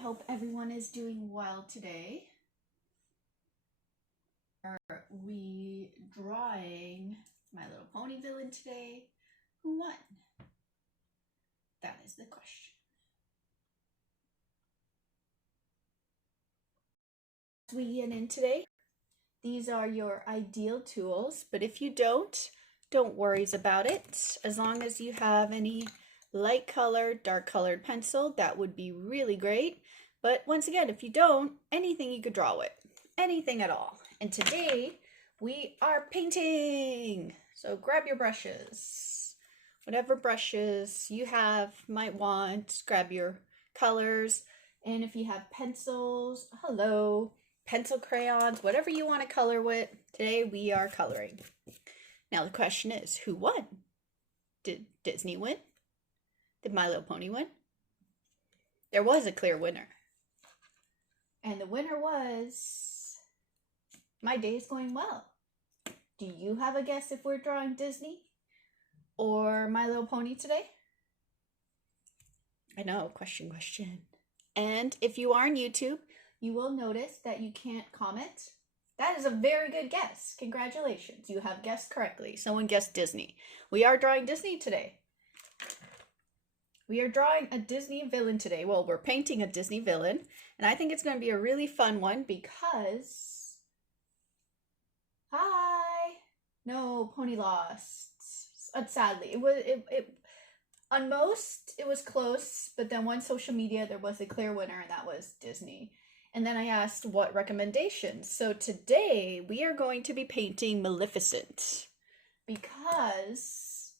hope everyone is doing well today. Are we drawing My Little Pony villain today? Who won? That is the question. As we get in today, these are your ideal tools, but if you don't worry about it. As long as you have any light colored, dark colored pencil, that would be really great. But once again, if you don't, anything you could draw with, anything at all. And today we are painting. So grab your brushes, whatever brushes you have, might want, grab your colors. And if you have pencils, pencil crayons, whatever you want to color with, today we are coloring. Now the question is, who won? Did Disney win? Did My Little Pony win? There was a clear winner. And the winner was My Day's Going Well. Do you have a guess if we're drawing Disney or My Little Pony today? I know, question. And if you are on YouTube, you will notice that you can't comment. That is a very good guess. Congratulations. You have guessed correctly. Someone guessed Disney. We are drawing Disney today. We are drawing a Disney villain today. Well, we're painting a Disney villain. And I think it's going to be a really fun one because... Hi! No, Pony lost. Sadly. On most, it was close. But then on social media, there was a clear winner, and that was Disney. And then I asked what recommendations. So today we are going to be painting Maleficent because,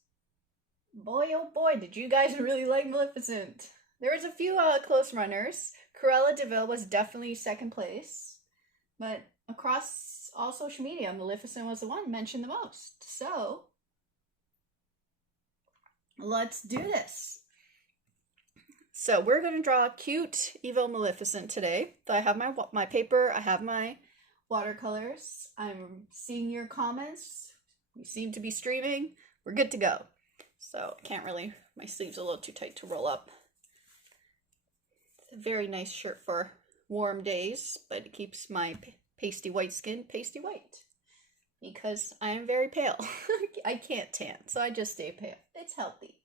boy oh boy, did you guys really like Maleficent. There was a few close runners. Cruella de Vil was definitely second place. But across all social media, Maleficent was the one mentioned the most. So let's do this. So we're going to draw a cute, evil Maleficent today. So I have my paper, I have my watercolors. I'm seeing your comments. You seem to be streaming. We're good to go. So can't really, my sleeve's a little too tight to roll up. It's a very nice shirt for warm days, but it keeps my pasty white skin pasty white. Because I am very pale. I can't tan, so I just stay pale. It's healthy.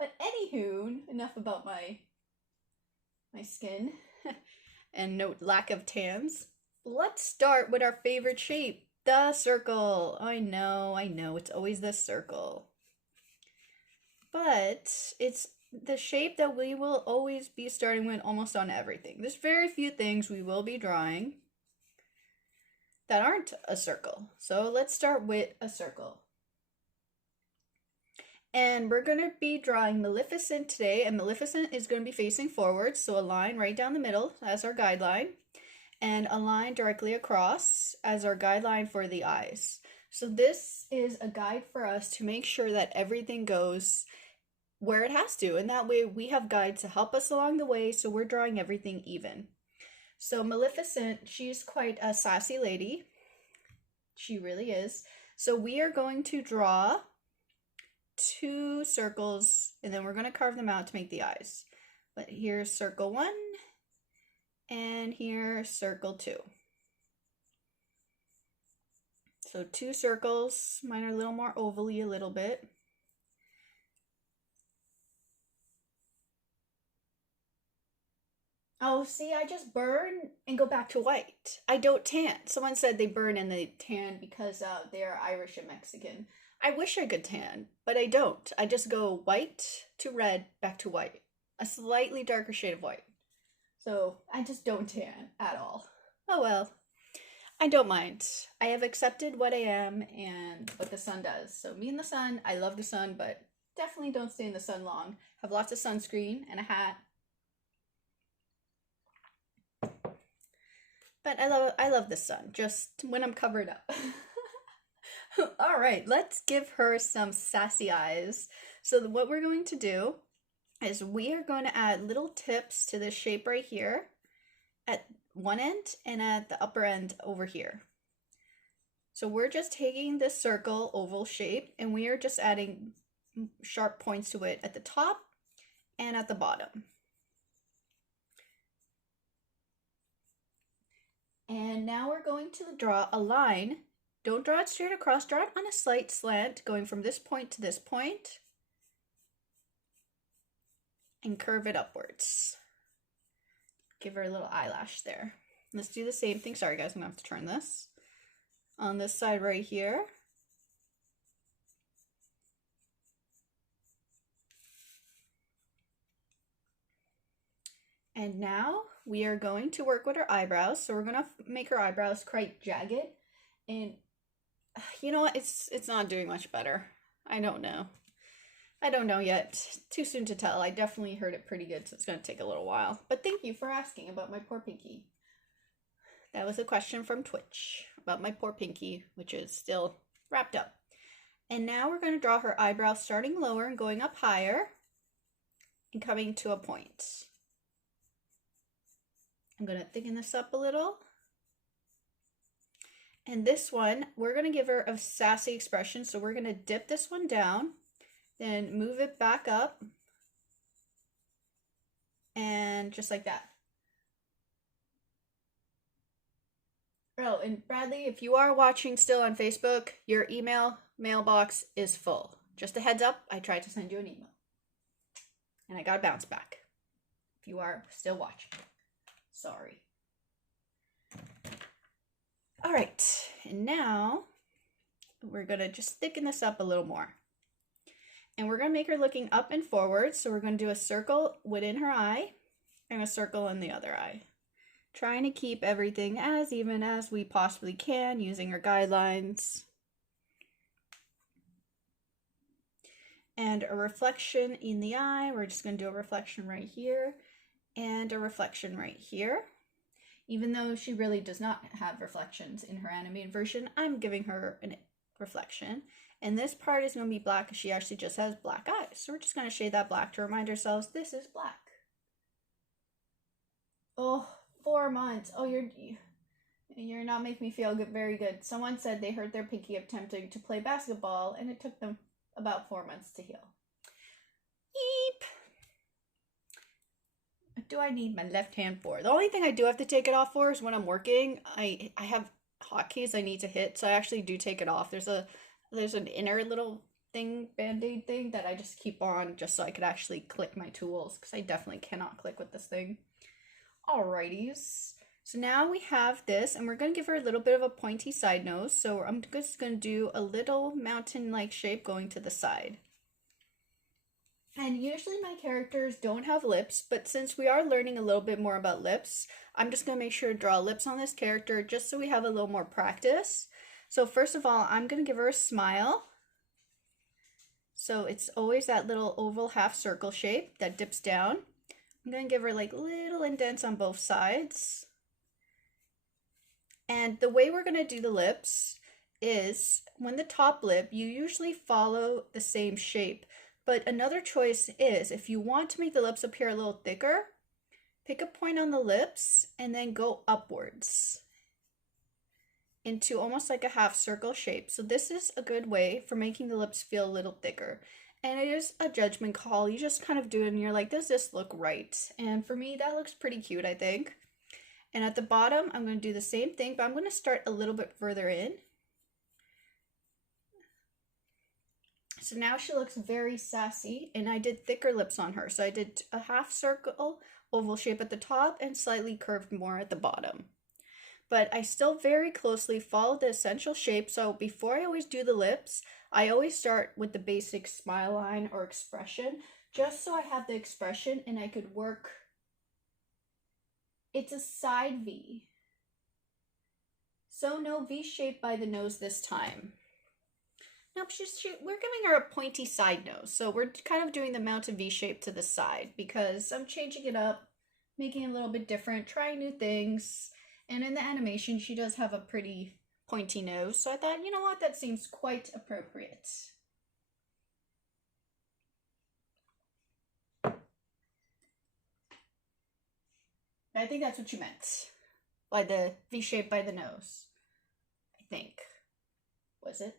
But anywho, enough about my skin and no lack of tans. Let's start with our favorite shape, the circle. I know, it's always the circle. But it's the shape that we will always be starting with almost on everything. There's very few things we will be drawing that aren't a circle. So let's start with a circle. And we're going to be drawing Maleficent today, and Maleficent is going to be facing forward, so a line right down the middle as our guideline, and a line directly across as our guideline for the eyes. So this is a guide for us to make sure that everything goes where it has to, and that way we have guides to help us along the way, so we're drawing everything even. So Maleficent, she's quite a sassy lady. She really is. So we are going to draw 2 circles, and then we're going to carve them out to make the eyes. But here's circle 1, and here's circle 2. So 2 circles. Mine are a little more ovally a little bit. Oh, see, I just burn and go back to white. I don't tan. Someone said they burn and they tan because they're Irish and Mexican. I wish I could tan, but I don't. I just go white to red, back to white. A slightly darker shade of white. So I just don't tan at all. Oh well. I don't mind. I have accepted what I am and what the sun does. So me and the sun, I love the sun, but definitely don't stay in the sun long. Have lots of sunscreen and a hat. But I love the sun, just when I'm covered up. All right, let's give her some sassy eyes. So what we're going to do is we are going to add little tips to this shape right here at one end and at the upper end over here. So we're just taking this circle oval shape and we are just adding sharp points to it at the top and at the bottom. And now we're going to draw a line. Don't draw it straight across, draw it on a slight slant going from this point to this point and curve it upwards. Give her a little eyelash there. Let's do the same thing. Sorry guys, I'm gonna have to turn this. On this side right here. And now we are going to work with her eyebrows. So we're gonna make her eyebrows quite jagged. And you know what? It's not doing much better. I don't know. I don't know yet. Too soon to tell. I definitely heard it pretty good, so it's gonna take a little while. But thank you for asking about my poor pinky. That was a question from Twitch about my poor pinky, which is still wrapped up. And now we're gonna draw her eyebrows starting lower and going up higher and coming to a point. I'm going to thicken this up a little. And this one, we're going to give her a sassy expression. So we're going to dip this one down, then move it back up. And just like that. Oh, and Bradley, if you are watching still on Facebook, your email mailbox is full. Just a heads up, I tried to send you an email. And I got a bounce back. If you are still watching. Sorry. All right, and now we're gonna just thicken this up a little more. And we're gonna make her looking up and forward. So we're gonna do a circle within her eye and a circle in the other eye. Trying to keep everything as even as we possibly can using our guidelines. And a reflection in the eye. We're just gonna do a reflection right here. And a reflection right here. Even though she really does not have reflections in her animated version, I'm giving her a reflection. And this part is going to be black because she actually just has black eyes. So we're just going to shade that black to remind ourselves this is black. Oh, 4 months. Oh, you're not making me feel good, very good. Someone said they hurt their pinky attempting to play basketball and it took them about 4 months to heal. Eep. What do I need my left hand for? The only thing I do have to take it off for is when I'm working. I have hotkeys I need to hit, so I actually do take it off. There's an inner little thing, band-aid thing that I just keep on just so I could actually click my tools because I definitely cannot click with this thing. Alrighties. So now we have this and we're going to give her a little bit of a pointy side nose. So I'm just going to do a little mountain-like shape going to the side. And usually my characters don't have lips, but since we are learning a little bit more about lips, I'm just going to make sure to draw lips on this character just so we have a little more practice. So first of all, I'm going to give her a smile. So it's always that little oval half circle shape that dips down. I'm going to give her like little indents on both sides. And the way we're going to do the lips is when the top lip, you usually follow the same shape. But another choice is, if you want to make the lips appear a little thicker, pick a point on the lips and then go upwards into almost like a half circle shape. So this is a good way for making the lips feel a little thicker. And it is a judgment call. You just kind of do it and you're like, does this look right? And for me, that looks pretty cute, I think. And at the bottom, I'm going to do the same thing, but I'm going to start a little bit further in. So now she looks very sassy, and I did thicker lips on her. So I did a half circle oval shape at the top and slightly curved more at the bottom. But I still very closely follow the essential shape. So before I always do the lips, I always start with the basic smile line or expression, just so I have the expression and I could work. It's a side V. So no V shape by the nose this time. Nope, we're giving her a pointy side nose. So we're kind of doing the mountain V shape to the side because I'm changing it up, making it a little bit different, trying new things. And in the animation, she does have a pretty pointy nose. So I thought, you know what, that seems quite appropriate. I think that's what you meant by the V shape by the nose. I think. Was it?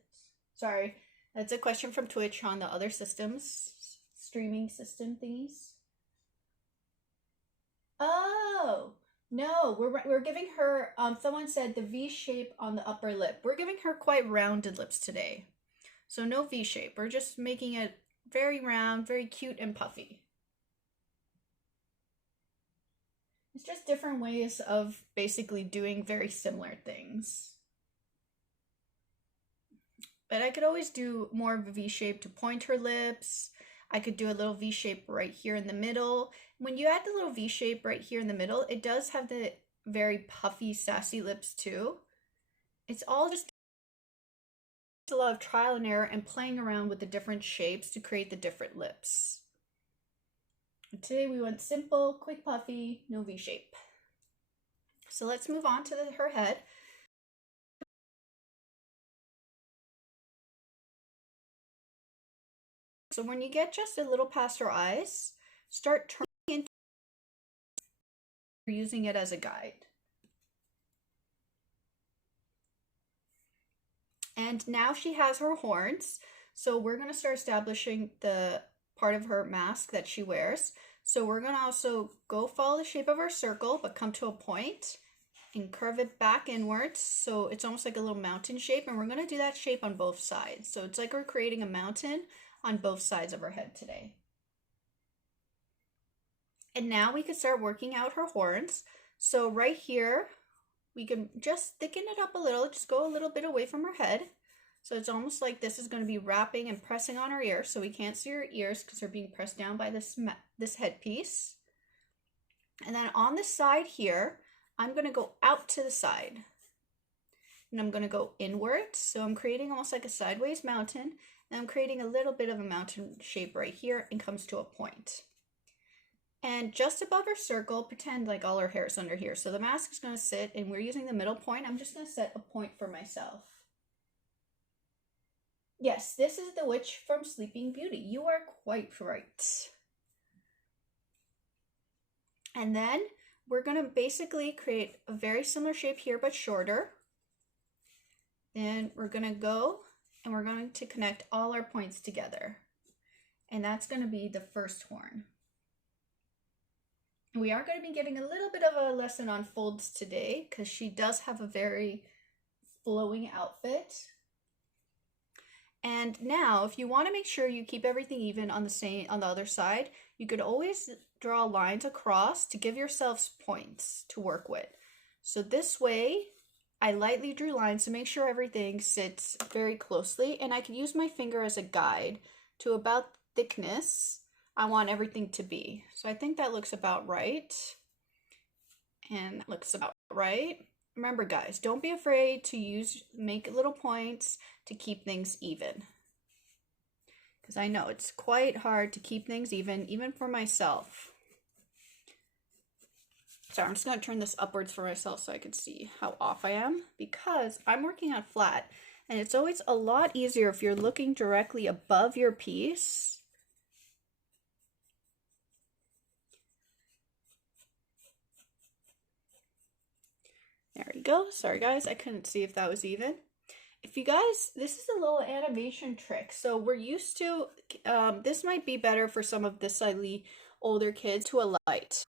Sorry, that's a question from Twitch on the other systems, streaming system thingies. Oh, No, we're giving her, someone said the V shape on the upper lip. We're giving her quite rounded lips today. So no V shape. We're just making it very round, very cute and puffy. It's just different ways of basically doing very similar things. But I could always do more of a V shape to point her lips. I could do a little V shape right here in the middle. When you add the little V shape right here in the middle, it does have the very puffy, sassy lips too. It's all just a lot of trial and error and playing around with the different shapes to create the different lips. Today we went simple, quick, puffy, no V shape. So let's move on to her head. So when you get just a little past her eyes, start turning into using it as a guide. And now she has her horns. So we're going to start establishing the part of her mask that she wears. So we're going to also go follow the shape of our circle, but come to a point and curve it back inwards. So it's almost like a little mountain shape. And we're going to do that shape on both sides. So it's like we're creating a mountain on both sides of her head today. And now we can start working out her horns. So right here, we can just thicken it up a little, just go a little bit away from her head. So it's almost like this is going to be wrapping and pressing on her ears, so we can't see her ears because they're being pressed down by this headpiece. And then on the side here, I'm going to go out to the side. And I'm going to go inward, so I'm creating almost like a sideways mountain. And I'm creating a little bit of a mountain shape right here and comes to a point. And just above her circle, pretend like all her hair is under here. So the mask is going to sit, and we're using the middle point. I'm just going to set a point for myself. Yes, this is the witch from Sleeping Beauty. You are quite right. And then we're going to basically create a very similar shape here, but shorter. Then we're going to go and we're going to connect all our points together. And that's going to be the first horn. We are going to be getting a little bit of a lesson on folds today because she does have a very flowing outfit. And now, if you want to make sure you keep everything even on the other side, you could always draw lines across to give yourselves points to work with. So this way, I lightly drew lines to make sure everything sits very closely, and I can use my finger as a guide to about thickness I want everything to be. So I think that looks about right. And that looks about right. Remember guys, don't be afraid to make little points to keep things even. Because I know it's quite hard to keep things even for myself. Sorry, I'm just going to turn this upwards for myself so I can see how off I am. Because I'm working on flat. And it's always a lot easier if you're looking directly above your piece. There we go. Sorry guys, I couldn't see if that was even. If you guys, this is a little animation trick. So we're used to, this might be better for some of the slightly older kids to a light.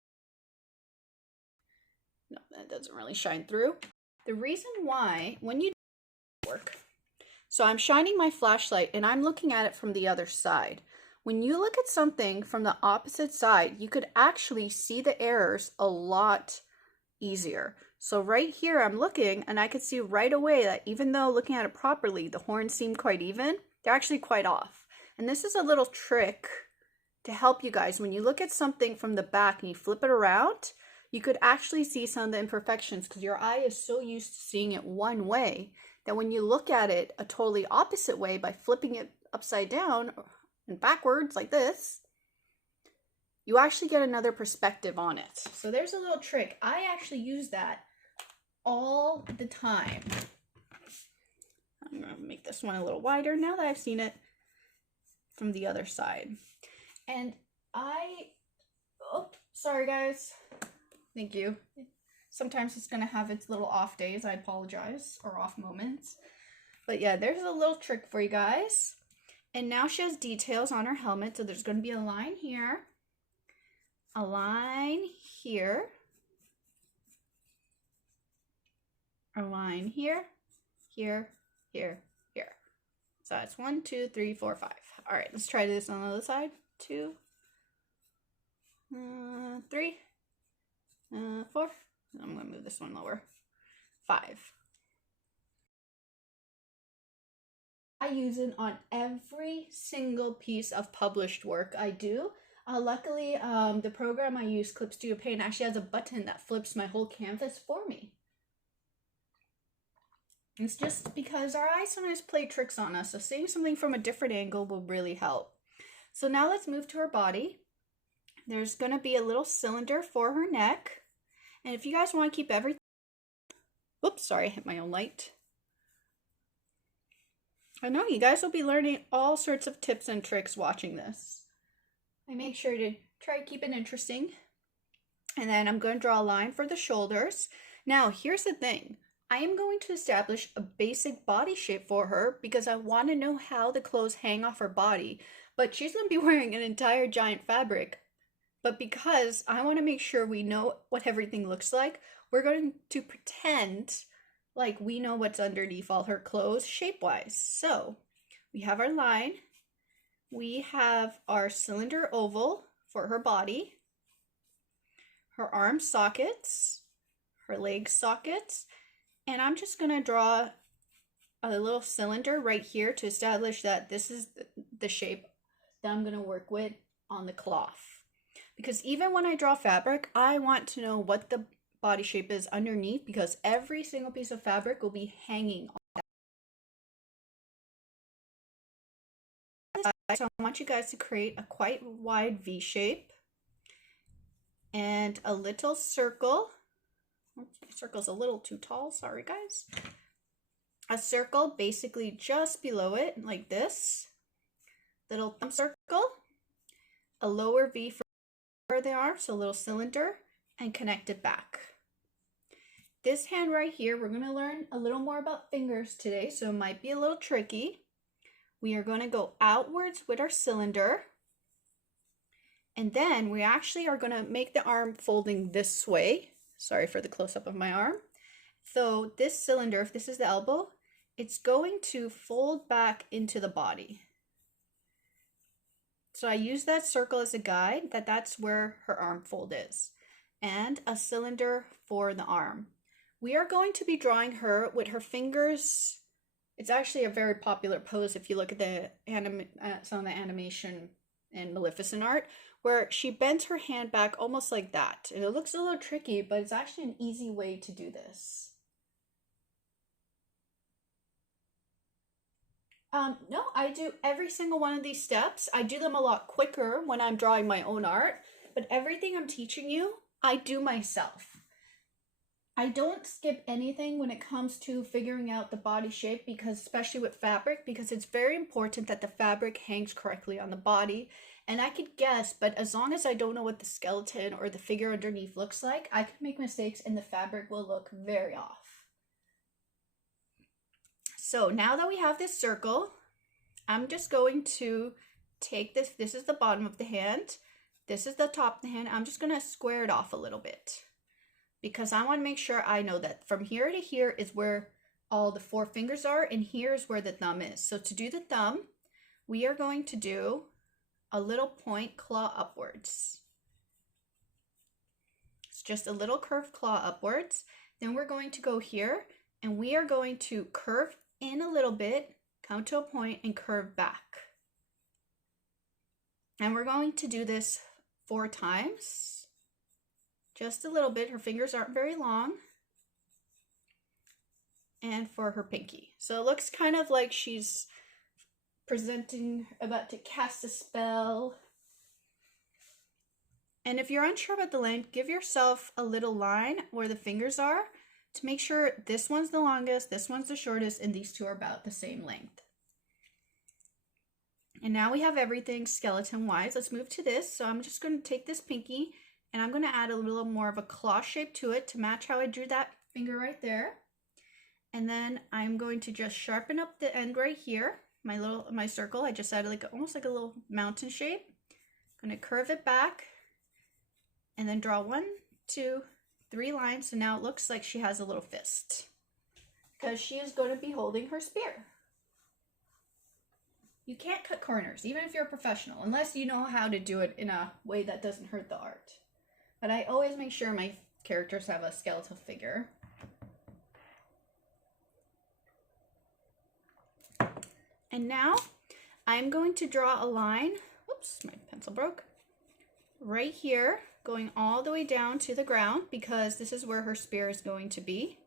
No, that doesn't really shine through. The reason why, when you work, so I'm shining my flashlight and I'm looking at it from the other side. When you look at something from the opposite side, you could actually see the errors a lot easier. So right here I'm looking and I could see right away that even though looking at it properly, the horns seem quite even, they're actually quite off. And this is a little trick to help you guys. When you look at something from the back and you flip it around, you could actually see some of the imperfections because your eye is so used to seeing it one way that when you look at it a totally opposite way by flipping it upside down and backwards like this, you actually get another perspective on it. So there's a little trick. I actually use that all the time. I'm going to make this one a little wider now that I've seen it from the other side. And oh, sorry guys. Thank you. Sometimes it's going to have its little off days. I apologize, or off moments. But yeah, there's a little trick for you guys. And now she has details on her helmet. So there's going to be a line here, a line here, a line here, here, here, here. So that's 1, 2, 3, 4, 5. All right, let's try this on the other side. 2, 3, 4. I'm gonna move this one lower. 5. I use it on every single piece of published work I do. Luckily, the program I use, Clip Studio Paint, actually has a button that flips my whole canvas for me. It's just because our eyes sometimes play tricks on us, so seeing something from a different angle will really help. So now let's move to her body. There's going to be a little cylinder for her neck. And if you guys want to keep everything... Oops, sorry, I hit my own light. I know you guys will be learning all sorts of tips and tricks watching this. I make sure to try to keep it interesting. And then I'm going to draw a line for the shoulders. Now, here's the thing. I am going to establish a basic body shape for her because I want to know how the clothes hang off her body. But she's going to be wearing an entire giant fabric. But because I want to make sure we know what everything looks like, we're going to pretend like we know what's underneath all her clothes shape-wise. So we have our line. We have our cylinder oval for her body, her arm sockets, her leg sockets, and I'm just going to draw a little cylinder right here to establish that this is the shape that I'm going to work with on the cloth. Because even when I draw fabric, I want to know what the body shape is underneath because every single piece of fabric will be hanging on that. So I want you guys to create a quite wide V shape and a little circle. Oops, my circle's a little too tall, sorry guys. A circle basically just below it, like this. Little thumb circle, a lower V for where they are, so a little cylinder, and connect it back. This hand right here, we're going to learn a little more about fingers today, so it might be a little tricky. We are going to go outwards with our cylinder, and then we actually are going to make the arm folding this way. Sorry for the close-up of my arm. So this cylinder, if this is the elbow, it's going to fold back into the body. So I use that circle as a guide, that's where her arm fold is. And a cylinder for the arm. We are going to be drawing her with her fingers. It's actually a very popular pose if you look at the some of the animation and Maleficent art, where she bends her hand back almost like that. And it looks a little tricky, but it's actually an easy way to do this. No, I do every single one of these steps. I do them a lot quicker when I'm drawing my own art, but everything I'm teaching you, I do myself. I don't skip anything when it comes to figuring out the body shape, because especially with fabric, because it's very important that the fabric hangs correctly on the body. And I could guess, but as long as I don't know what the skeleton or the figure underneath looks like, I could make mistakes and the fabric will look very off. So now that we have this circle, I'm just going to take this. This is the bottom of the hand. This is the top of the hand. I'm just going to square it off a little bit because I want to make sure I know that from here to here is where all the 4 fingers are, and here is where the thumb is. So to do the thumb, we are going to do a little point claw upwards. It's just a little curved claw upwards. Then we're going to go here and we are going to curve in a little bit, come to a point and curve back. And we're going to do this 4 times. Just a little bit. Her fingers aren't very long. And for her pinky. So it looks kind of like she's presenting, about to cast a spell. And if you're unsure about the length, give yourself a little line where the fingers are to make sure this one's the longest, this one's the shortest, and these 2 are about the same length. And now we have everything skeleton-wise. Let's move to this. So I'm just going to take this pinky and I'm going to add a little more of a claw shape to it to match how I drew that finger right there. And then I'm going to just sharpen up the end right here. My circle, I just added almost like a little mountain shape. I'm going to curve it back and then draw 1, 2, 3 lines. So now it looks like she has a little fist. because she is going to be holding her spear. You can't cut corners, even if you're a professional, unless you know how to do it in a way that doesn't hurt the art. But I always make sure my characters have a skeletal figure. And now I'm going to draw a line, whoops, my pencil broke, right here, going all the way down to the ground because this is where her spear is going to be.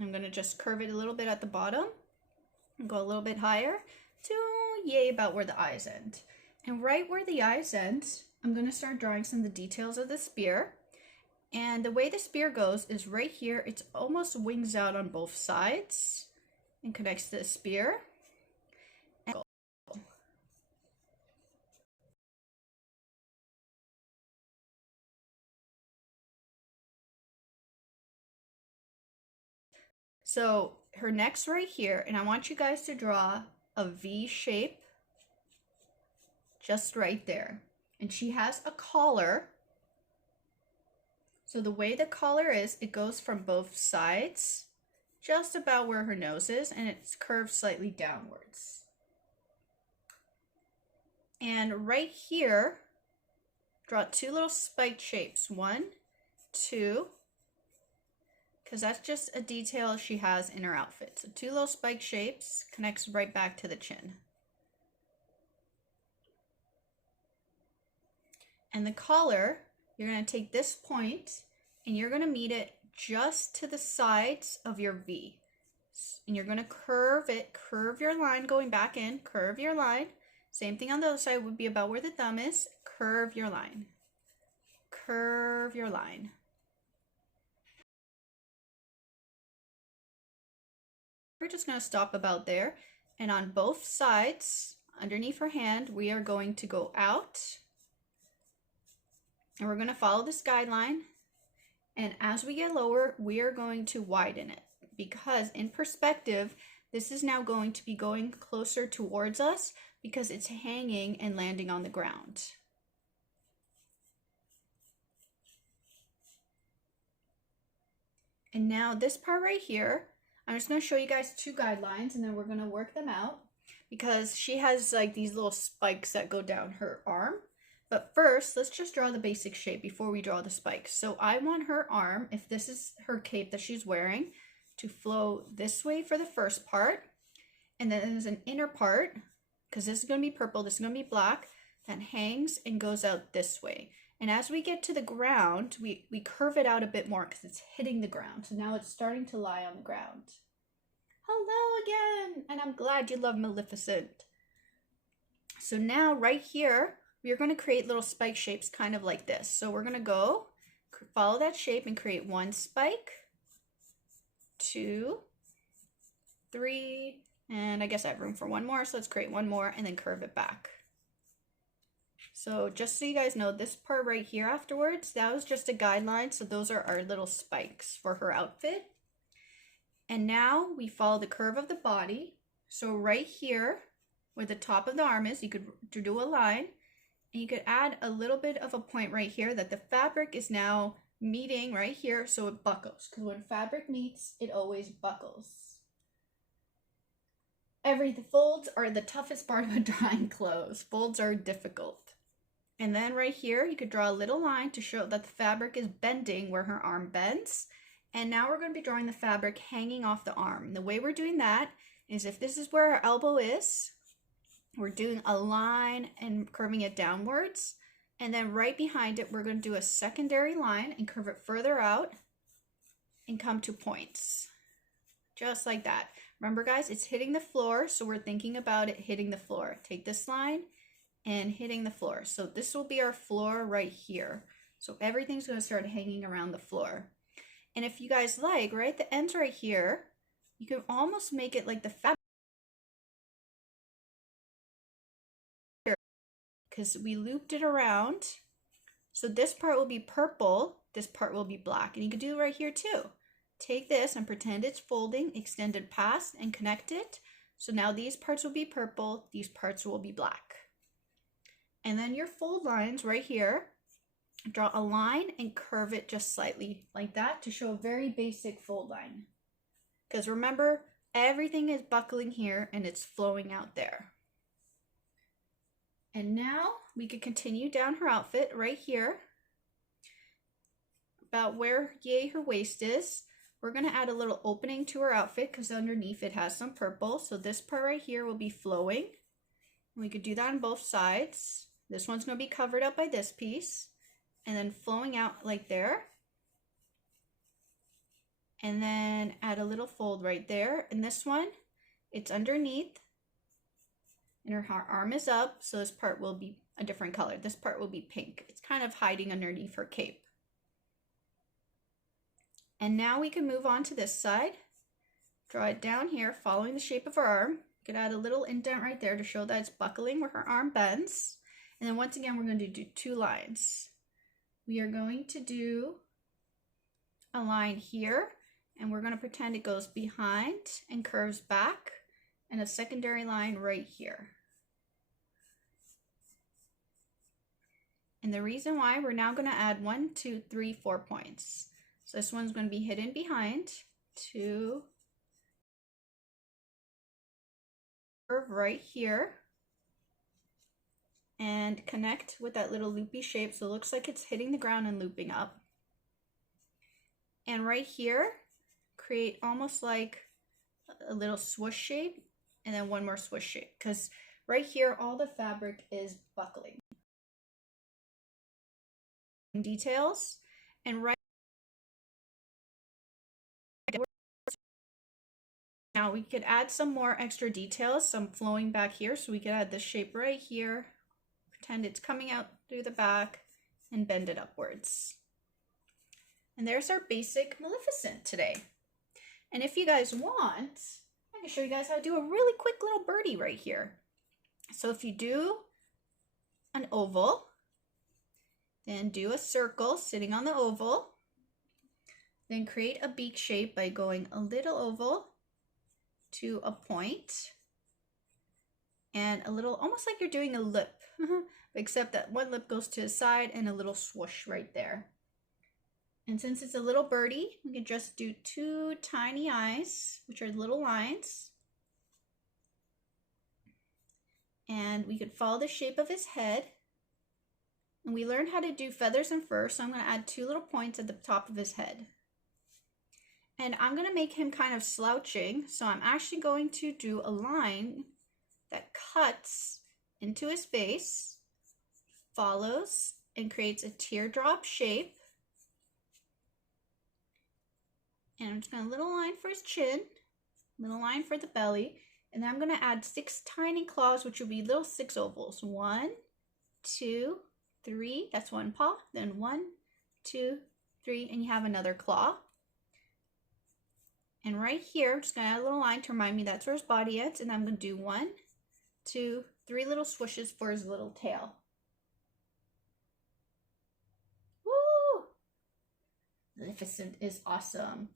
I'm going to just curve it a little bit at the bottom and go a little bit higher to yay about where the eyes end. And right where the eyes end, I'm going to start drawing some of the details of the spear. And the way the spear goes is right here, it's almost wings out on both sides and connects to the spear. So her neck's right here, and I want you guys to draw a V shape just right there. And she has a collar. So the way the collar is, it goes from both sides, just about where her nose is, and it's curved slightly downwards. And right here, draw two little spiked shapes. 1, 2, because that's just a detail she has in her outfit. So 2 little spike shapes, connects right back to the chin. And the collar, you're going to take this point and you're going to meet it just to the sides of your V. And you're going to curve it, curve your line going back in, curve your line. Same thing on the other side would be about where the thumb is. Curve your line. Curve your line. We're just going to stop about there. And on both sides, underneath her hand, we are going to go out. And we're going to follow this guideline. And as we get lower, we are going to widen it. Because in perspective, this is now going to be going closer towards us because it's hanging and landing on the ground. And now this part right here, I'm just going to show you guys 2 guidelines and then we're going to work them out because she has like these little spikes that go down her arm. But first, let's just draw the basic shape before we draw the spikes. So I want her arm, if this is her cape that she's wearing, to flow this way for the first part. And then there's an inner part, because this is going to be purple, this is going to be black, that hangs and goes out this way. And as we get to the ground, we curve it out a bit more because it's hitting the ground. So now it's starting to lie on the ground. Hello again! And I'm glad you love Maleficent. So now right here, we are going to create little spike shapes kind of like this. So we're going to go follow that shape and create 1 spike, 2, 3, and I guess I have room for 1 more. So let's create 1 more and then curve it back. So just so you guys know, this part right here afterwards, that was just a guideline. So those are our little spikes for her outfit. And now we follow the curve of the body. So right here, where the top of the arm is, you could do a line. And you could add a little bit of a point right here that the fabric is now meeting right here so it buckles. Because when fabric meets, it always buckles. The folds are the toughest part of drawing clothes. Folds are difficult. And then right here, you could draw a little line to show that the fabric is bending where her arm bends. And now we're going to be drawing the fabric hanging off the arm. And the way we're doing that is if this is where our elbow is, we're doing a line and curving it downwards. And then right behind it, we're going to do a secondary line and curve it further out and come to points. Just like that. Remember guys, it's hitting the floor. So we're thinking about it hitting the floor. Take this line and hitting the floor. So this will be our floor right here. So everything's going to start hanging around the floor. And if you guys like, right, the ends right here, you can almost make it like the fabric. Because we looped it around. So this part will be purple, this part will be black. And you can do it right here too. Take this and pretend it's folding, extend it past and connect it. So now these parts will be purple, these parts will be black. And then your fold lines right here, draw a line and curve it just slightly like that to show a very basic fold line. Because remember, everything is buckling here and it's flowing out there. And now we could continue down her outfit right here. About where yay her waist is. We're going to add a little opening to her outfit because underneath it has some purple. So this part right here will be flowing. We could do that on both sides. This one's going to be covered up by this piece and then flowing out like there. And then add a little fold right there. And this one, it's underneath and her arm is up. So this part will be a different color. This part will be pink. It's kind of hiding underneath her cape. And now we can move on to this side. Draw it down here, following the shape of her arm. You could add a little indent right there to show that it's buckling where her arm bends. And then once again, we're going to do 2 lines. We are going to do a line here, and we're going to pretend it goes behind and curves back, and a secondary line right here. And the reason why, we're now going to add 1, 2, 3, 4 points. So this one's going to be hidden behind, 2, curve right here, and connect with that little loopy shape so it looks like it's hitting the ground and looping up. And right here, create almost like a little swoosh shape, and then 1 more swoosh shape, because right here all the fabric is buckling. Details, and right now we could add some more extra details, some flowing back here, so we could add this shape right here, pretend it's coming out through the back, and bend it upwards. And there's our basic Maleficent today. And if you guys want, I can show you guys how to do a really quick little birdie right here. So if you do an oval, then do a circle sitting on the oval, then create a beak shape by going a little oval to a point, and a little, almost like you're doing a lip, except that one lip goes to the side and a little swoosh right there. And since it's a little birdie, we can just do 2 tiny eyes, which are little lines. And we could follow the shape of his head. And we learned how to do feathers and fur, so I'm going to add 2 little points at the top of his head. And I'm going to make him kind of slouching, so I'm actually going to do a line that cuts into his face, follows, and creates a teardrop shape. And I'm just going to little line for his chin, little line for the belly, and then I'm going to add 6 tiny claws, which will be little 6 ovals. 1, 2, 3, that's 1 paw, then 1, 2, 3, and you have another claw. And right here, I'm just going to add a little line to remind me that's where his body ends, and I'm going to do 1, 2, 3 little swooshes for his little tail. Woo! Maleficent is awesome.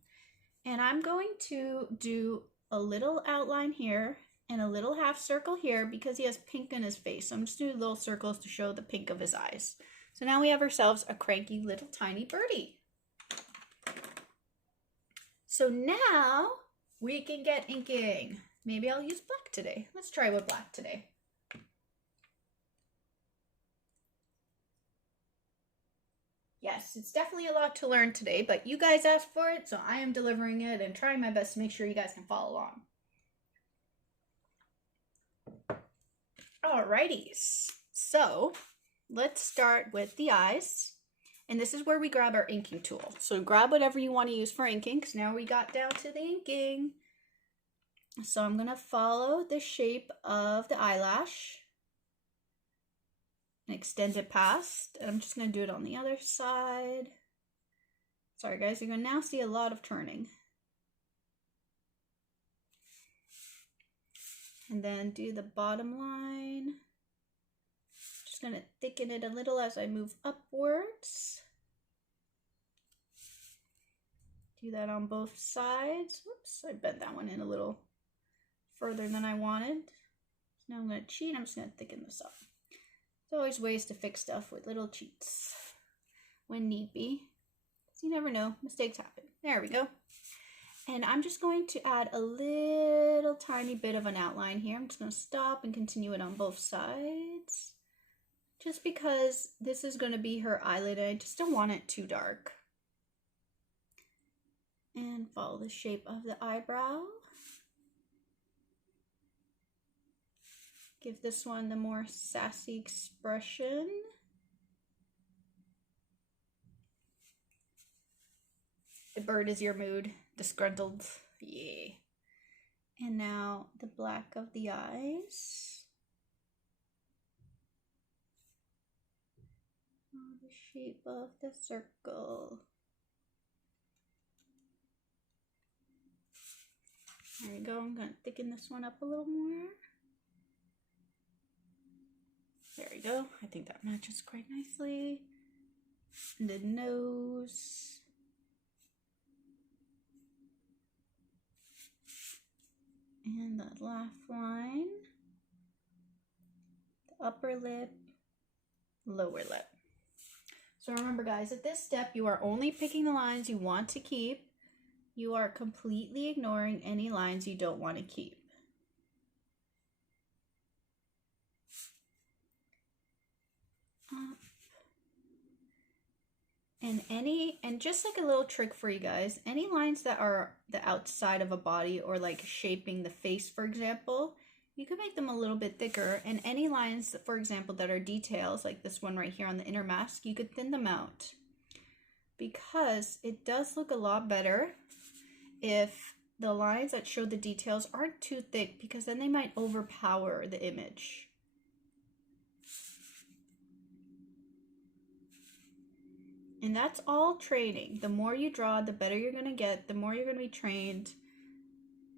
And I'm going to do a little outline here and a little half circle here because he has pink in his face. So I'm just doing little circles to show the pink of his eyes. So now we have ourselves a cranky little tiny birdie. So now we can get inking. Maybe I'll use black today. Let's try with black today. Yes, it's definitely a lot to learn today, but you guys asked for it, so I am delivering it and trying my best to make sure you guys can follow along. Alrighties, so let's start with the eyes. And this is where we grab our inking tool. So grab whatever you want to use for inking, because now we got down to the inking. So I'm going to follow the shape of the eyelash and extend it past. And I'm just going to do it on the other side. Sorry guys, you're going to now see a lot of turning. And then do the bottom line. Just going to thicken it a little as I move upwards. Do that on both sides. Whoops, I bent that one in a little further than I wanted. Now I'm going to cheat. I'm just going to thicken this up. There's always ways to fix stuff with little cheats when need be. So you never know. Mistakes happen. There we go. And I'm just going to add a little tiny bit of an outline here. I'm just going to stop and continue it on both sides. Just because this is going to be her eyelid, I just don't want it too dark. And follow the shape of the eyebrow. Give this one the more sassy expression. The bird is your mood. Disgruntled. Yeah. And now the black of the eyes. The shape of the circle. There we go. I'm going to thicken this one up a little more. There we go. I think that matches quite nicely. And the nose. And the laugh line. The upper lip. Lower lip. So remember guys, at this step you are only picking the lines you want to keep. You are completely ignoring any lines you don't want to keep. And just like a little trick for you guys, any lines that are the outside of a body or like shaping the face, for example, you can make them a little bit thicker. And any lines, for example, that are details, like this one right here on the inner mask, you could thin them out. Because it does look a lot better if the lines that show the details aren't too thick, because then they might overpower the image. And that's all training. The more you draw, the better you're going to get, the more you're going to be trained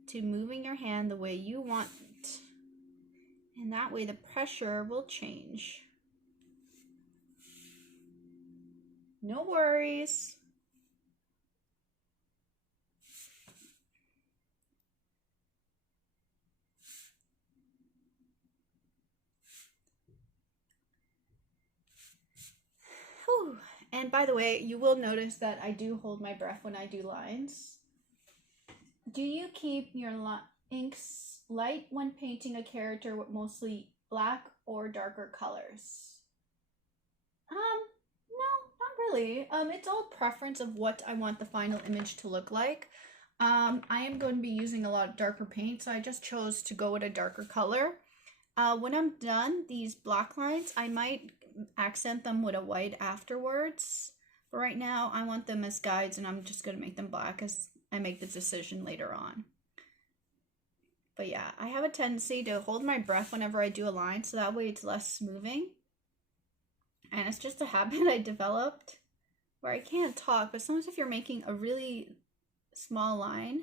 to moving your hand the way you want it. And that way the pressure will change. No worries. Whew. And by the way, you will notice that I do hold my breath when I do lines. Do you keep your inks light when painting a character with mostly black or darker colors? No, not really. It's all preference of what I want the final image to look like. I am going to be using a lot of darker paint, so I just chose to go with a darker color. When I'm done, these black lines, I might accent them with a white afterwards. But right now, I want them as guides, and I'm just going to make them black as I make the decision later on. But yeah, I have a tendency to hold my breath whenever I do a line, so that way it's less moving. And it's just a habit I developed where I can't talk, but sometimes if you're making a really small line,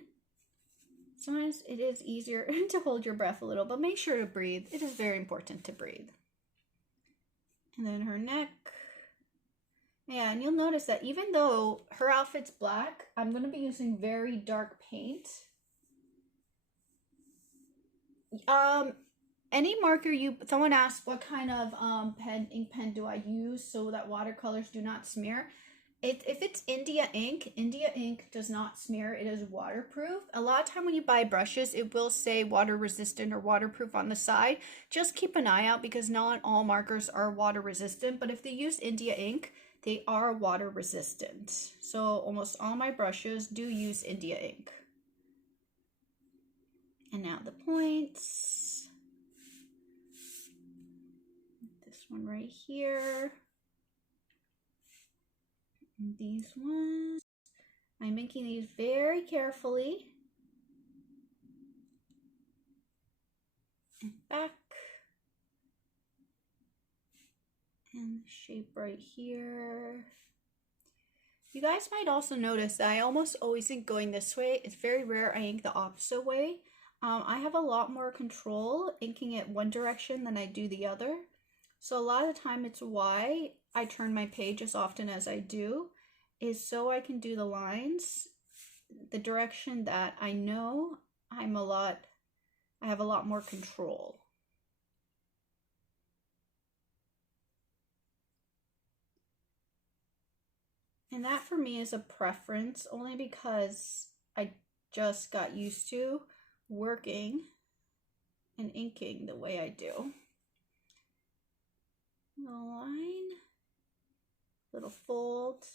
sometimes it is easier to hold your breath a little, but make sure to breathe. It is very important to breathe. And then her neck. Yeah, and you'll notice that even though her outfit's black, I'm going to be using very dark paint. Any marker someone asked what kind of ink pen do I use so that watercolors do not smear. If it's India ink does not smear. It is waterproof. A lot of time when you buy brushes, it will say water resistant or waterproof on the side. Just keep an eye out because not all markers are water resistant, but if they use India ink, they are water resistant. So almost all my brushes do use India ink. And now the points. This one right here. And these ones. I'm making these very carefully. And back. And the shape right here. You guys might also notice that I almost always ink going this way. It's very rare I ink the opposite way. I have a lot more control inking it one direction than I do the other. So a lot of the time it's why I turn my page as often as I do, is so I can do the lines the direction that I know I have a lot more control. And that for me is a preference only because I just got used to working and inking the way I do. Little line, little fold.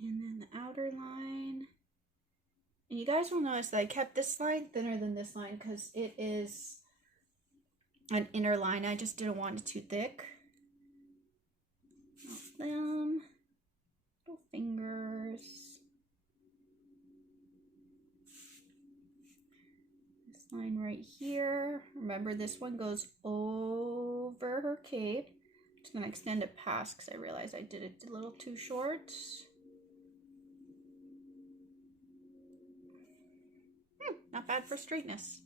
And then the outer line. And you guys will notice that I kept this line thinner than this line because it is an inner line. I just didn't want it too thick. Them, little fingers. This line right here. Remember, this one goes over her cape. I'm just gonna extend it past because I realized I did it a little too short. Not bad for straightness.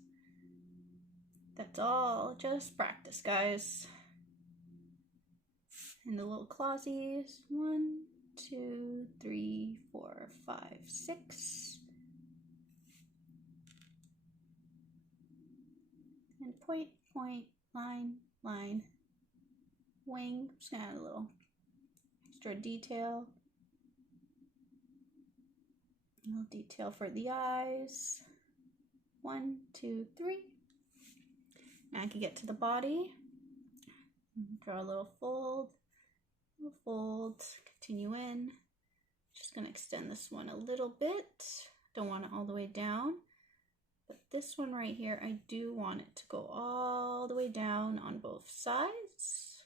That's all just practice, guys. And the little clawsies. 1, 2, 3, 4, 5, 6. And point, point, line, line, wing. Just gonna add a little extra detail. A little detail for the eyes. 1, 2, 3. Now I can get to the body. Draw a little fold, continue in. Just gonna extend this one a little bit. Don't want it all the way down, but this one right here, I do want it to go all the way down on both sides.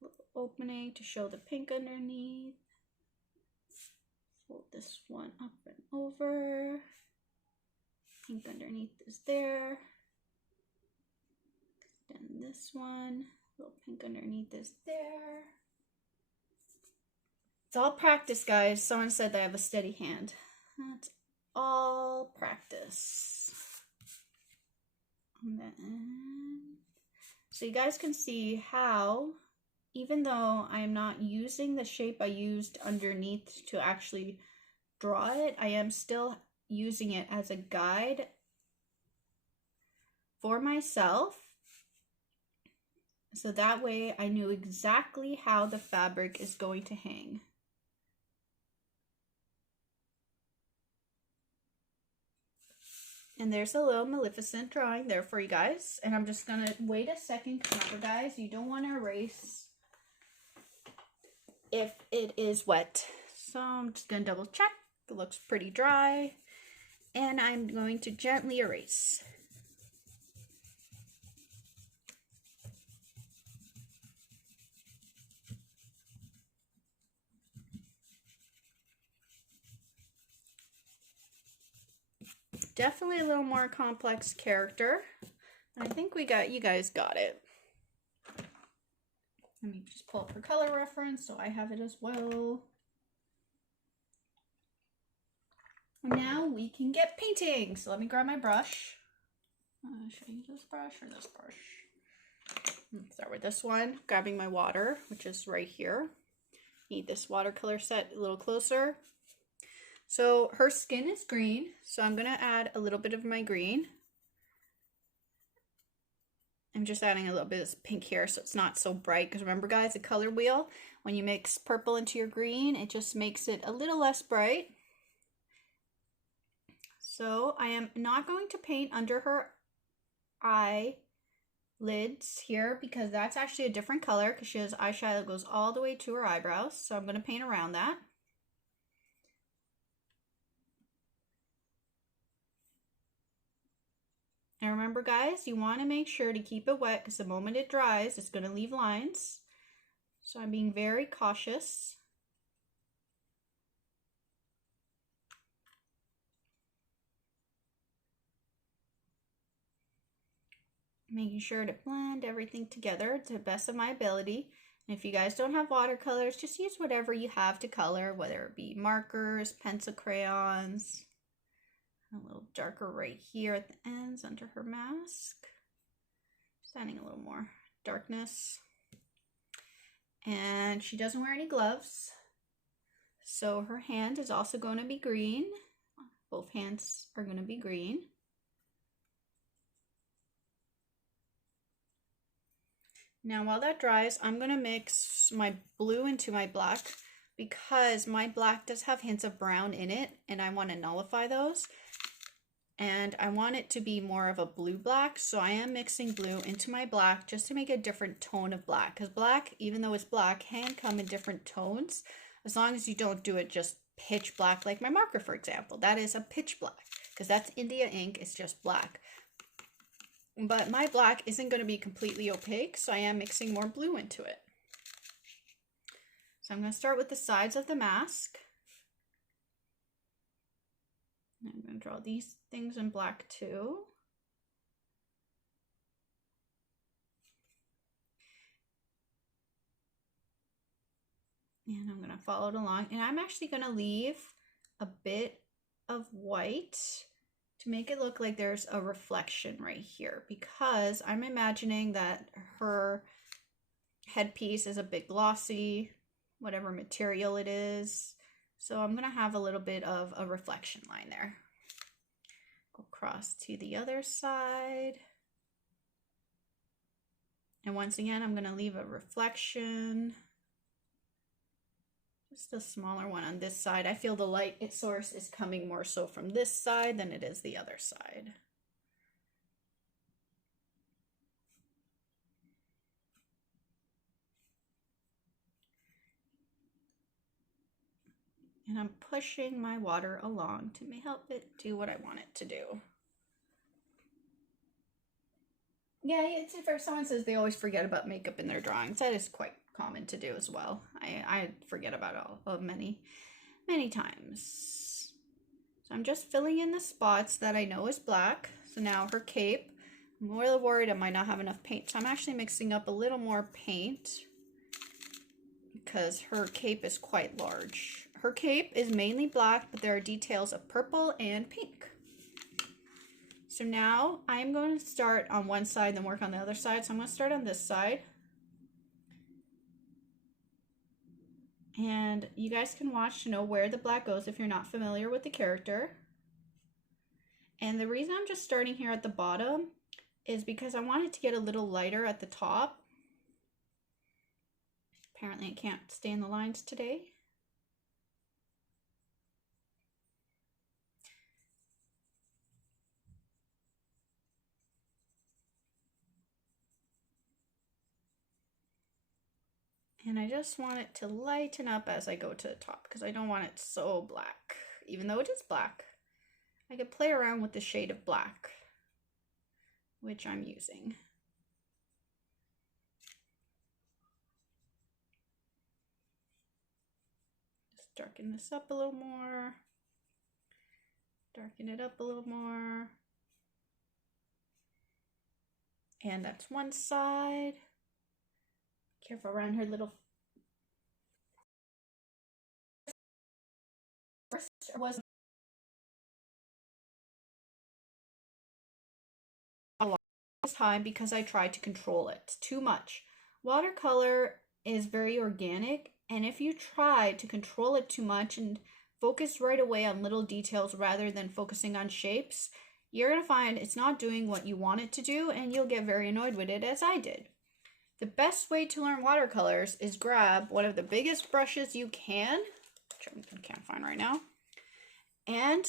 Little opening to show the pink underneath. Fold this one up and over. Pink underneath is there. Extend this one. Little pink underneath is there. It's all practice, guys. Someone said that I have a steady hand. That's all practice. And then, so you guys can see how, even though I am not using the shape I used underneath to actually draw it, I am still using it as a guide for myself. So that way I knew exactly how the fabric is going to hang. And there's a little Maleficent drawing there for you guys. And I'm just going to wait a second. Remember, guys, you don't want to erase if it is wet. So I'm just going to double check. It looks pretty dry. And I'm going to gently erase. Definitely a little more complex character. I think you guys got it. Let me just pull up her color reference so I have it as well. Now we can get painting. So let me grab my brush. Should I use this brush or this brush? Let's start with this one. Grabbing my water, which is right here. Need this watercolor set a little closer. So her skin is green, so I'm going to add a little bit of my green. I'm just adding a little bit of pink here so it's not so bright, because remember, guys, a color wheel, when you mix purple into your green, it just makes it a little less bright. So I am not going to paint under her eyelids here, because that's actually a different color, because she has eyeshadow that goes all the way to her eyebrows. So I'm going to paint around that. And remember, guys, you want to make sure to keep it wet, because the moment it dries, it's going to leave lines. So I'm being very cautious. Making sure to blend everything together to the best of my ability. And if you guys don't have watercolors, just use whatever you have to color, whether it be markers, pencil crayons. A little darker right here at the ends under her mask. Just adding a little more darkness. And she doesn't wear any gloves. So her hand is also going to be green. Both hands are going to be green. Now while that dries, I'm going to mix my blue into my black because my black does have hints of brown in it and I want to nullify those. And I want it to be more of a blue black, so I am mixing blue into my black just to make a different tone of black. Because black, even though it's black, can come in different tones as long as you don't do it just pitch black like my marker, for example. That is a pitch black because that's India ink, it's just black. But my black isn't going to be completely opaque, so I am mixing more blue into it. So I'm going to start with the sides of the mask. I'm going to draw these things in black too. And I'm going to follow it along. And I'm actually going to leave a bit of white to make it look like there's a reflection right here, because I'm imagining that her headpiece is a bit glossy, whatever material it is. So I'm going to have a little bit of a reflection line there. Go across to the other side. And once again, I'm going to leave a reflection. Just a smaller one on this side. I feel the light source is coming more so from this side than it is the other side. And I'm pushing my water along to help it do what I want it to do. Yeah, it's if someone says they always forget about makeup in their drawings. That is quite common to do as well. I forget about it many times. So I'm just filling in the spots that I know is black. So now her cape, I'm a little worried I might not have enough paint. So I'm actually mixing up a little more paint because her cape is quite large. Her cape is mainly black, but there are details of purple and pink. So now I'm going to start on one side and work on the other side. So I'm going to start on this side. And you guys can watch to know where the black goes if you're not familiar with the character. And the reason I'm just starting here at the bottom is because I want it to get a little lighter at the top. Apparently I can't stay in the lines today. And I just want it to lighten up as I go to the top because I don't want it so black. Even though it is black, I could play around with the shade of black, which I'm using. Just darken this up a little more. Darken it up a little more. And that's one side. Careful around her little. Was a lot this time because I tried to control it too much. Watercolor is very organic, and if you try to control it too much and focus right away on little details rather than focusing on shapes, you're going to find it's not doing what you want it to do, and you'll get very annoyed with it, as I did. The best way to learn watercolors is grab one of the biggest brushes you can, which I can't find right now, and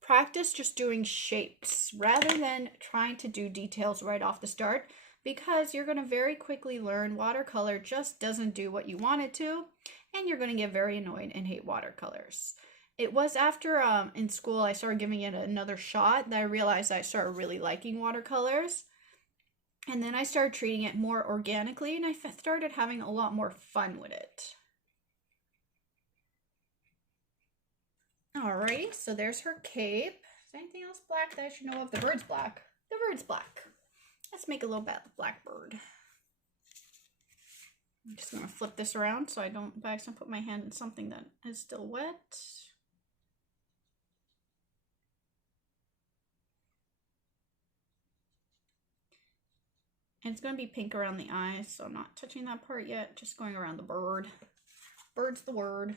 practice just doing shapes rather than trying to do details right off the start, because you're going to very quickly learn watercolor just doesn't do what you want it to, and you're going to get very annoyed and hate watercolors. It was after in school I started giving it another shot that I realized I started really liking watercolors. And then I started treating it more organically, and I started having a lot more fun with it. Alrighty, so there's her cape. Is there anything else black that I should know of? The bird's black. The bird's black. Let's make a little black bird. I'm just going to flip this around so I don't by accident put my hand in something that is still wet. And it's going to be pink around the eyes, so I'm not touching that part yet, just going around the bird. Bird's the word.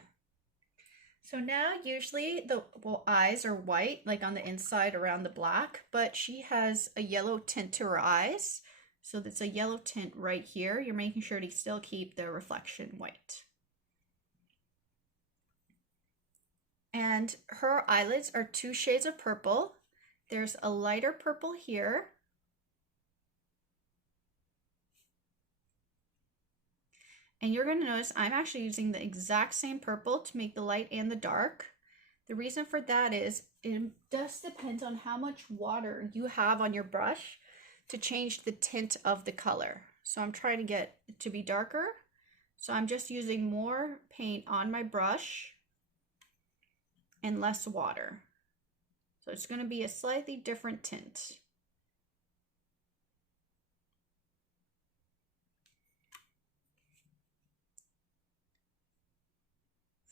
So now usually the eyes are white, like on the inside around the black, but she has a yellow tint to her eyes. So that's a yellow tint right here. You're making sure to still keep the reflection white. And her eyelids are 2 shades of purple. There's a lighter purple here. And you're going to notice I'm actually using the exact same purple to make the light and the dark. The reason for that is it does depend on how much water you have on your brush to change the tint of the color. So I'm trying to get it to be darker. So I'm just using more paint on my brush and less water. So it's going to be a slightly different tint.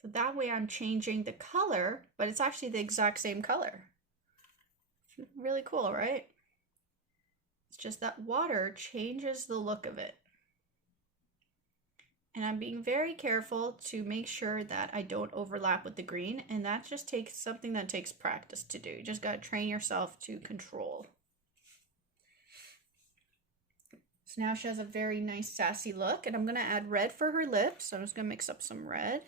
So that way I'm changing the color, but it's actually the exact same color. Really cool, right? It's just that water changes the look of it. And I'm being very careful to make sure that I don't overlap with the green, and that just takes something that takes practice to do. You just gotta train yourself to control. So now she has a very nice sassy look, and I'm gonna add red for her lips. So I'm just gonna mix up some red.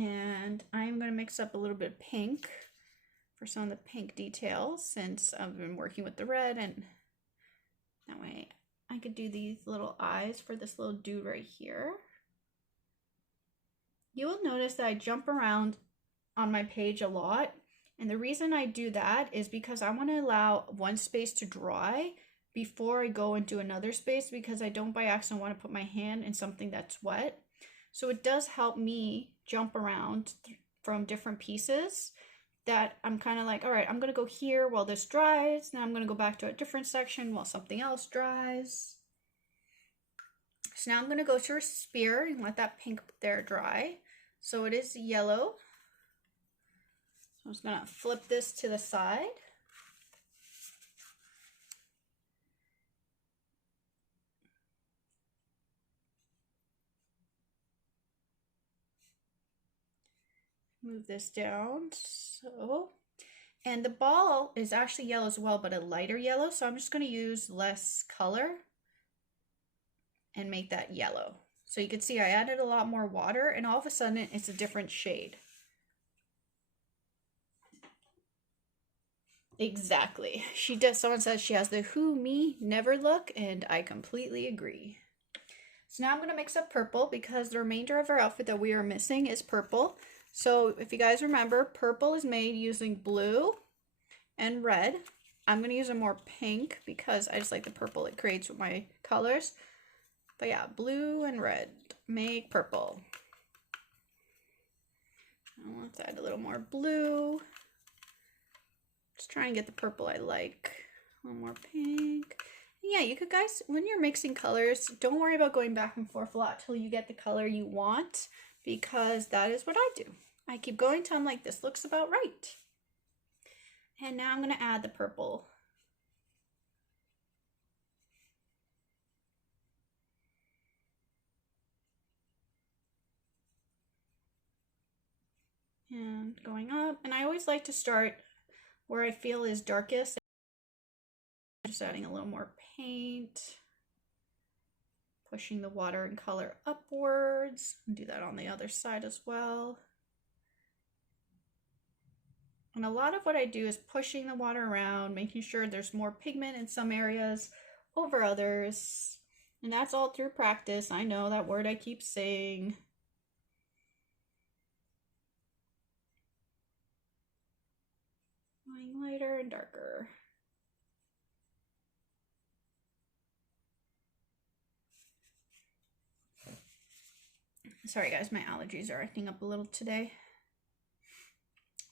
And I'm going to mix up a little bit of pink for some of the pink details, since I've been working with the red, and that way I could do these little eyes for this little dude right here. You will notice that I jump around on my page a lot, and the reason I do that is because I want to allow one space to dry before I go into another space, because I don't by accident want to put my hand in something that's wet. So it does help me jump around from different pieces, that I'm kind of like, all right, I'm going to go here while this dries. Now I'm going to go back to a different section while something else dries. So now I'm going to go to her spear and let that pink there dry. So it is yellow. So I'm just going to flip this to the side. Move this down, so. And the ball is actually yellow as well, but a lighter yellow. So I'm just going to use less color and make that yellow. So you can see I added a lot more water, and all of a sudden it's a different shade. Exactly. She does. Someone says she has the who, me, never look, and I completely agree. So now I'm going to mix up purple, because the remainder of our outfit that we are missing is purple. So if you guys remember, purple is made using blue and red. I'm going to use a more pink because I just like the purple it creates with my colors. But yeah, blue and red make purple. Let's add a little more blue. Just try and get the purple I like. A little more pink. Yeah, you could, guys, when you're mixing colors, don't worry about going back and forth a lot till you get the color you want, because that is what I do. I keep going till I'm like, this looks about right. And now I'm going to add the purple. And going up. And I always like to start where I feel is darkest. Just adding a little more paint. Pushing the water and color upwards. Do that on the other side as well. And a lot of what I do is pushing the water around, making sure there's more pigment in some areas over others. And that's all through practice. I know that word I keep saying. Going lighter and darker. Sorry guys, my allergies are acting up a little today.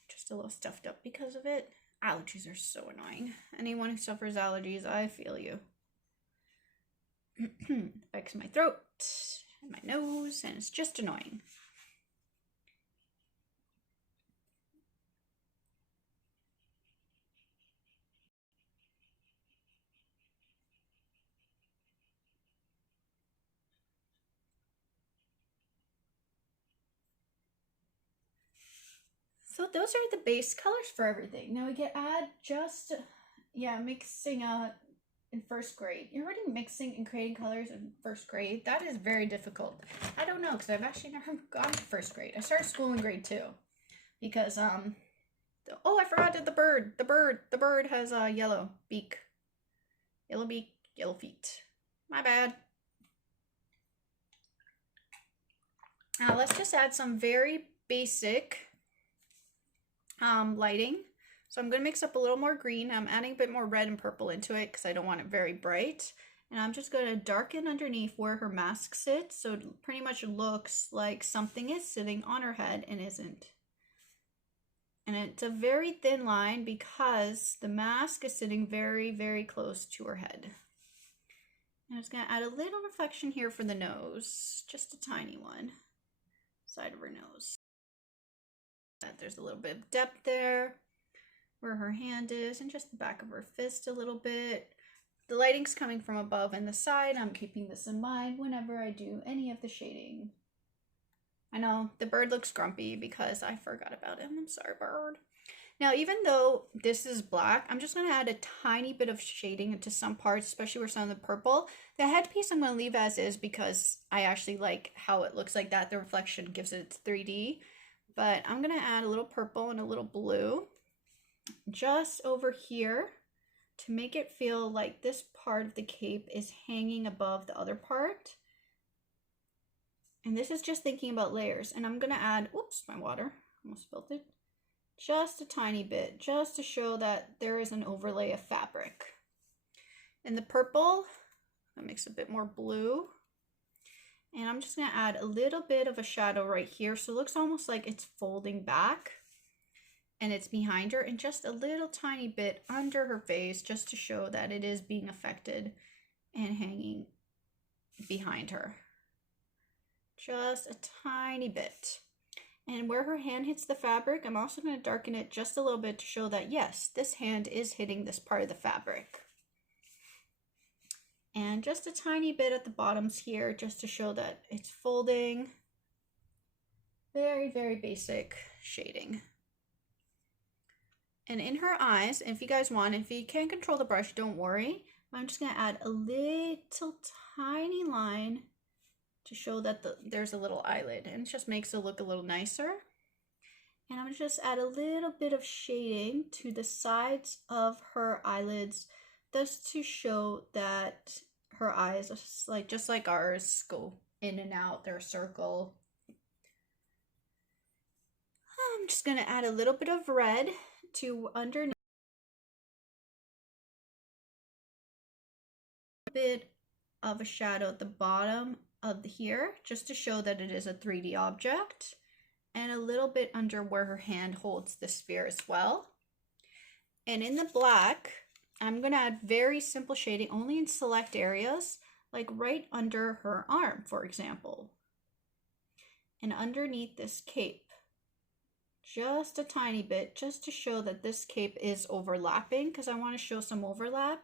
Just a little stuffed up because of it. Allergies are so annoying. Anyone who suffers allergies, I feel you. Affects my throat and my nose, and it's just annoying. So those are the base colors for everything. Now we can add just, mixing in first grade. You're already mixing and creating colors in first grade. That is very difficult. I don't know, because I've actually never gone to first grade. I started school in grade 2 because, oh, I forgot the bird. The bird has a yellow beak. Yellow beak, yellow feet. My bad. Now let's just add some very basic lighting. So I'm going to mix up a little more green. I'm adding a bit more red and purple into it because I don't want it very bright. And I'm just going to darken underneath where her mask sits, so it pretty much looks like something is sitting on her head and isn't. And it's a very thin line because the mask is sitting very, very close to her head. And I'm just going to add a little reflection here for the nose, just a tiny one, side of her nose. There's a little bit of depth there where her hand is, and just the back of her fist a little bit. The lighting's coming from above and the side. I'm keeping this in mind whenever I do any of the shading. I know the bird looks grumpy because I forgot about him. I'm sorry, bird. Now, even though this is black, I'm just going to add a tiny bit of shading into some parts, especially where some of the purple. The headpiece I'm going to leave as is because I actually like how it looks like that. The reflection gives it its 3D. But I'm going to add a little purple and a little blue just over here to make it feel like this part of the cape is hanging above the other part. And this is just thinking about layers. And I'm going to add, oops, my water, almost spilled it, just a tiny bit, just to show that there is an overlay of fabric. And the purple, I'll mix a bit more blue. And I'm just going to add a little bit of a shadow right here. So it looks almost like it's folding back and it's behind her, and just a little tiny bit under her face just to show that it is being affected and hanging behind her. Just a tiny bit. And where her hand hits the fabric, I'm also going to darken it just a little bit to show that yes, this hand is hitting this part of the fabric. And just a tiny bit at the bottoms here just to show that it's folding. Very, very basic shading. And in her eyes, if you guys want, if you can't control the brush, don't worry. I'm just going to add a little tiny line to show that there's a little eyelid, and it just makes it look a little nicer. And I'm going to just add a little bit of shading to the sides of her eyelids, just to show that her eyes, just like ours, go in and out, they're a circle. I'm just going to add a little bit of red to underneath, a bit of a shadow at the bottom of here, just to show that it is a 3D object, and a little bit under where her hand holds the sphere as well. And in the black, I'm going to add very simple shading only in select areas, like right under her arm, for example, and underneath this cape. Just a tiny bit, just to show that this cape is overlapping, because I want to show some overlap.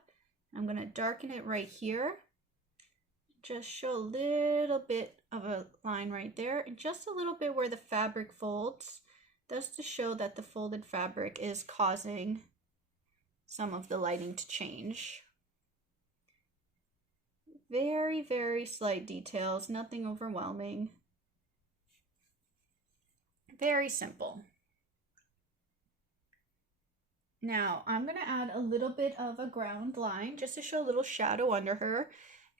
I'm going to darken it right here. Just show a little bit of a line right there, and just a little bit where the fabric folds, just to show that the folded fabric is causing some of the lighting to change. Very, very slight details, nothing overwhelming. Very simple. Now I'm going to add a little bit of a ground line just to show a little shadow under her.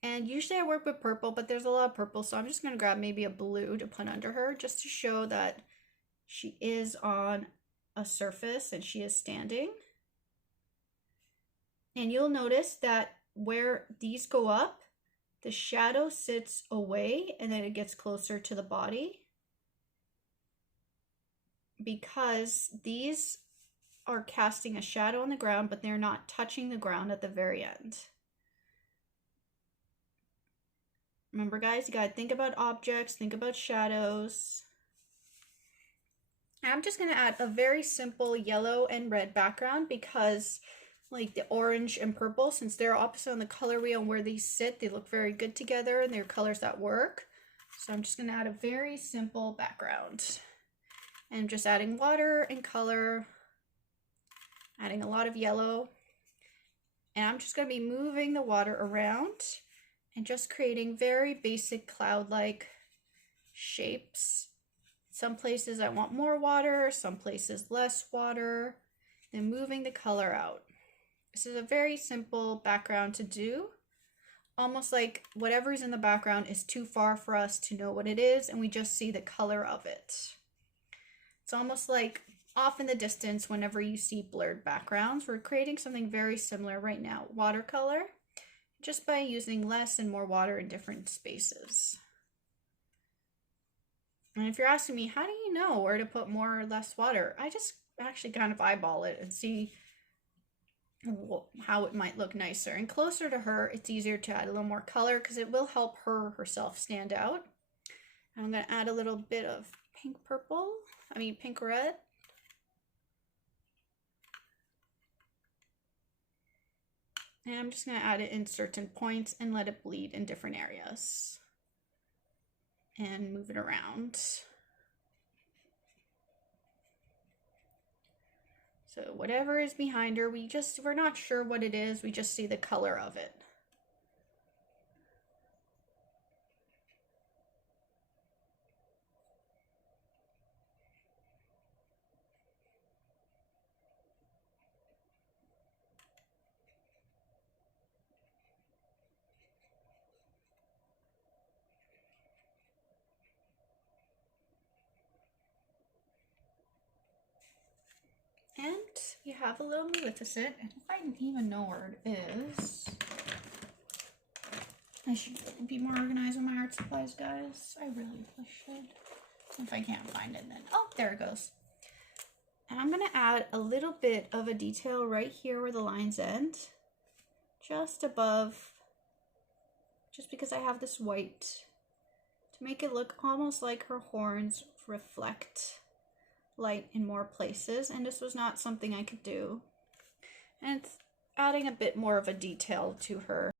And usually I work with purple, but there's a lot of purple, so I'm just going to grab maybe a blue to put under her just to show that she is on a surface and she is standing. And you'll notice that where these go up, the shadow sits away and then it gets closer to the body, because these are casting a shadow on the ground, but they're not touching the ground at the very end. Remember, guys, you gotta think about objects, think about shadows. I'm just gonna add a very simple yellow and red background, because like the orange and purple, since they're opposite on the color wheel and where they sit, they look very good together and they're colors that work. So I'm just gonna add a very simple background. And just adding water and color, adding a lot of yellow. And I'm just going to be moving the water around and just creating very basic cloud-like shapes. Some places I want more water, some places less water, and moving the color out. This is a very simple background to do. Almost like whatever's in the background is too far for us to know what it is, and we just see the color of it. It's almost like off in the distance whenever you see blurred backgrounds. We're creating something very similar right now, watercolor, just by using less and more water in different spaces. And if you're asking me, how do you know where to put more or less water? I just actually kind of eyeball it and see how it might look nicer. And closer to her, it's easier to add a little more color because it will help her herself stand out. I'm going to add a little bit of pink red. And I'm just going to add it in certain points and let it bleed in different areas. And move it around. So whatever is behind her, we're not sure what it is, we just see the color of it. And you have a little Maleficent, and if I didn't even know where it is, I should be more organized with my art supplies, guys. I really should. If I can't find it, then, oh, there it goes. And I'm gonna add a little bit of a detail right here where the lines end, just above, just because I have this white, to make it look almost like her horns reflect light in more places, and this was not something I could do. And it's adding a bit more of a detail to her.